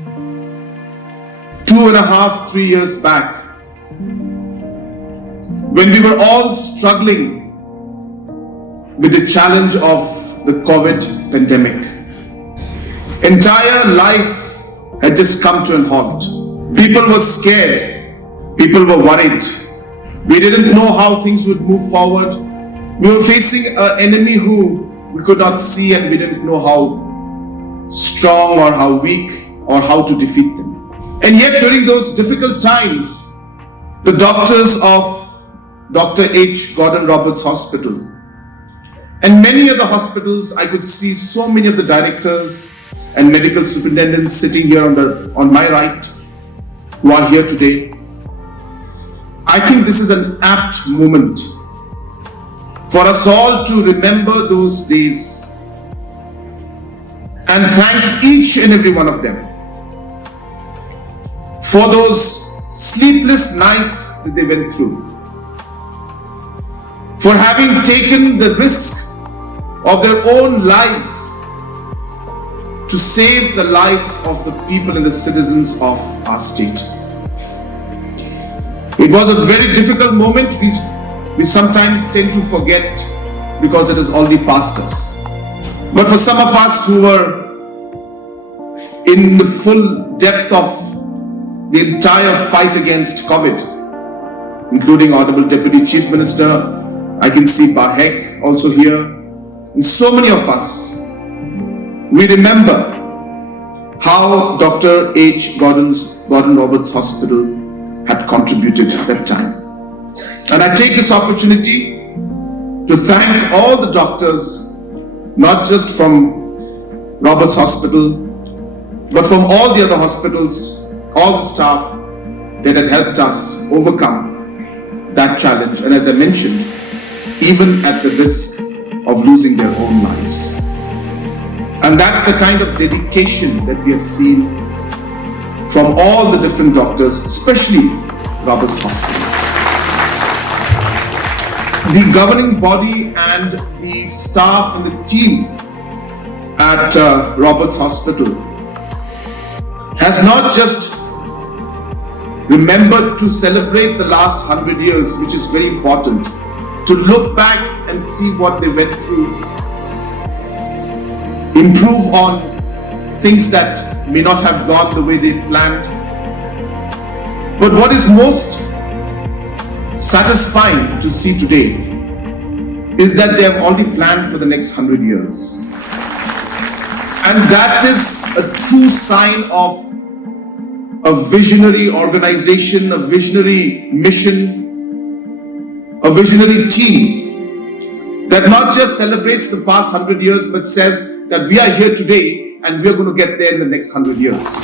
2.5, 3 years back, when we were all struggling with the challenge of the COVID pandemic. Entire life had just come to an halt. People were scared. People were worried. We didn't know how things would move forward. We were facing an enemy who we could not see, and we didn't know how strong or how weak or how to defeat them. And yet during those difficult times, the doctors of Dr. H. Gordon Roberts Hospital and many other hospitals, I could see so many of the directors and medical superintendents sitting here on my right who are here today. I think this is an apt moment for us all to remember those days and thank each and every one of them for those sleepless nights that they went through, for having taken the risk of their own lives to save the lives of the people and the citizens of our state. It was a very difficult moment. We sometimes tend to forget because it has already passed us. But for some of us who were in the full depth of the entire fight against COVID, including Honorable Deputy Chief Minister, I can see Bahek also here, and so many of us, we remember how Dr. H. Gordon Roberts Hospital had contributed at that time. And I take this opportunity to thank all the doctors, not just from Roberts Hospital, but from all the other hospitals, all the staff that had helped us overcome that challenge. And as I mentioned, even at the risk of losing their own lives. And that's the kind of dedication that we have seen from all the different doctors, especially Roberts Hospital. The governing body and the staff and the team at Roberts Hospital has not just remembered to celebrate the last 100 years, which is very important, to look back and see what they went through, improve on things that may not have gone the way they planned. But what is most satisfying to see today is that they have already planned for the next 100 years. And that is a true sign of a visionary organization, a visionary mission, a visionary team that not just celebrates the past 100 years, but says that we are here today and we are going to get there in the next 100 years.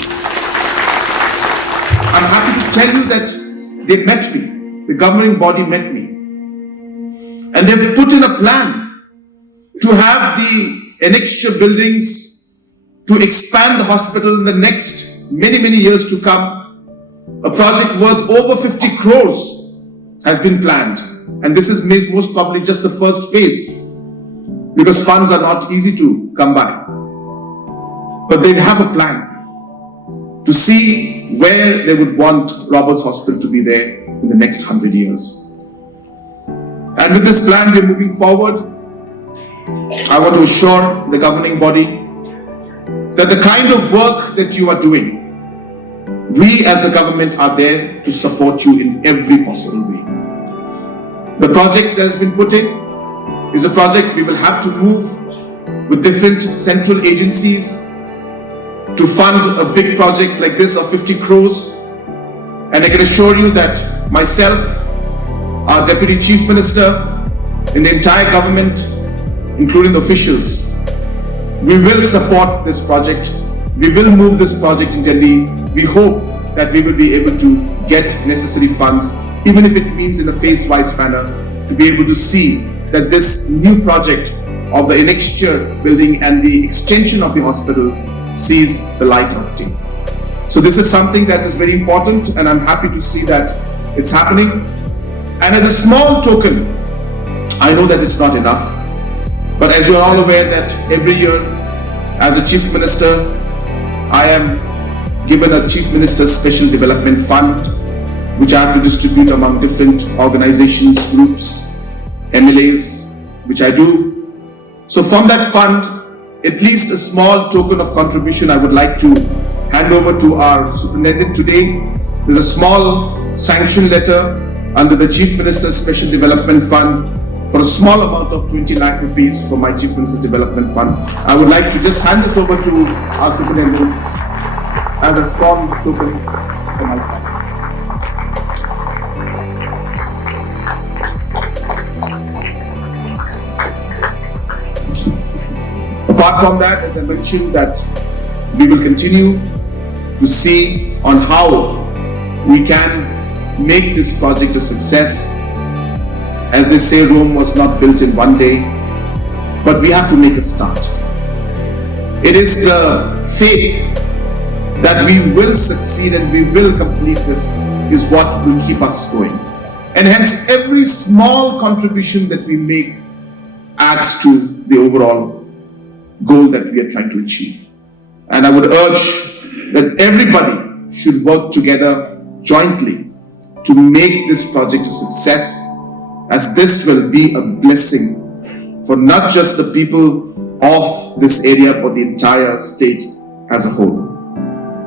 I'm happy to tell you that they met me, the governing body met me, and they've put in a plan to have the annexure buildings, to expand the hospital in the next many years to come. A project worth over 50 crores has been planned. And this is most probably just the first phase, because funds are not easy to come by. But they have a plan to see where they would want Roberts Hospital to be there in the next 100 years. And with this plan, we're moving forward. I want to assure the governing body that the kind of work that you are doing, we as a government are there to support you in every possible way. The project that has been put in is a project we will have to move with different central agencies to fund a big project like this of 50 crores. And I can assure you that myself, our Deputy Chief Minister, and the entire government, including officials, we will support this project. We will move this project in Delhi. We hope that we will be able to get necessary funds, even if it means in a phase-wise manner, to be able to see that this new project of the annexure building and the extension of the hospital sees the light of day. So this is something that is very important, and I'm happy to see that it's happening. And as a small token, I know that it's not enough, but as you're all aware that every year, as a Chief Minister, I am given a Chief Minister's Special Development Fund, which I have to distribute among different organizations, groups, MLAs, which I do. So from that fund, at least a small token of contribution I would like to hand over to our superintendent today. There's a small sanction letter under the Chief Minister's Special Development Fund for a small amount of 20 lakh rupees for my Chief Minister's Development Fund. I would like to just hand this over to our superintendent as a small token for my fund. Apart from that, as I mentioned, that we will continue to see on how we can make this project a success. As they say, Rome was not built in one day, but we have to make a start. It is the faith that we will succeed and we will complete this is what will keep us going. And hence, every small contribution that we make adds to the overall goal that we are trying to achieve. And I would urge that everybody should work together jointly to make this project a success, as this will be a blessing for not just the people of this area, but the entire state as a whole.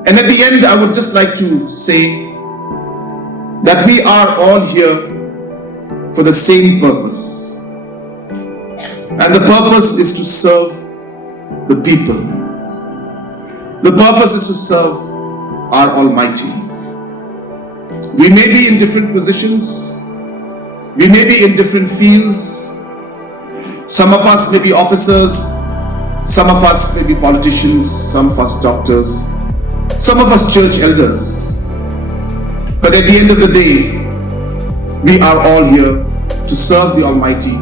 And at the end, I would just like to say that we are all here for the same purpose. And the purpose is to serve the people. The purpose is to serve our Almighty. We may be in different positions. We may be in different fields. Some of us may be officers. Some of us may be politicians. Some of us doctors. Some of us church elders. But at the end of the day, we are all here to serve the Almighty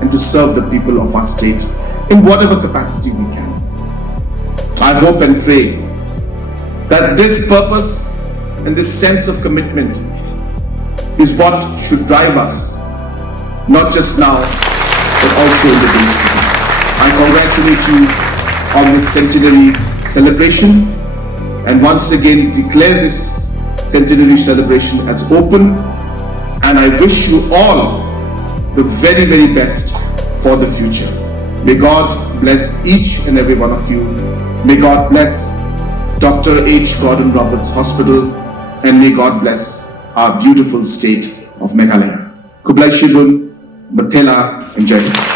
and to serve the people of our state in whatever capacity we can. I hope and pray that this purpose and this sense of commitment is what should drive us, not just now, but also in the days to come. I congratulate you on this centenary celebration and once again declare this centenary celebration as open, and I wish you all the very, very best for the future. May God bless each and every one of you. May God bless Dr. H. Gordon Roberts Hospital, and may God bless our beautiful state of Meghalaya. Kublai Shibun, Batela, and Jaiaw.